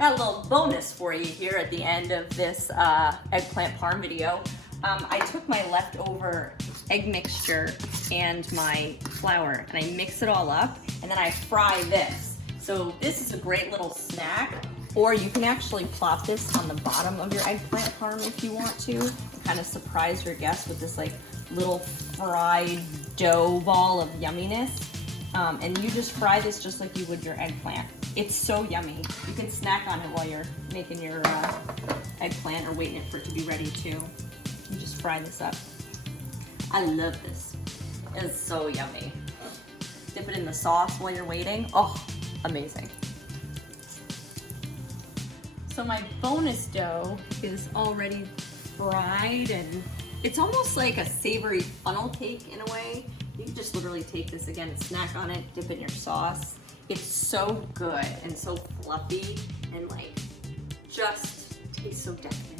Got a little bonus for you here at the end of this eggplant parm video. I took my leftover egg mixture and my flour and I mix it all up and then I fry this. So this is a great little snack, or you can actually plop this on the bottom of your eggplant parm if you want to, and kind of surprise your guests with this like little fried dough ball of yumminess. And you just fry this just like you would your eggplant. It's so yummy. You can snack on it while you're making your eggplant or waiting for it to be ready too. You just fry this up. I love this. It's so yummy. Dip it in the sauce while you're waiting. Oh, amazing. So my bonus dough is already fried and it's almost like a savory funnel cake in a way. You can just literally take this again, snack on it, dip it in your sauce. It's so good and so fluffy and like just tastes so decadent.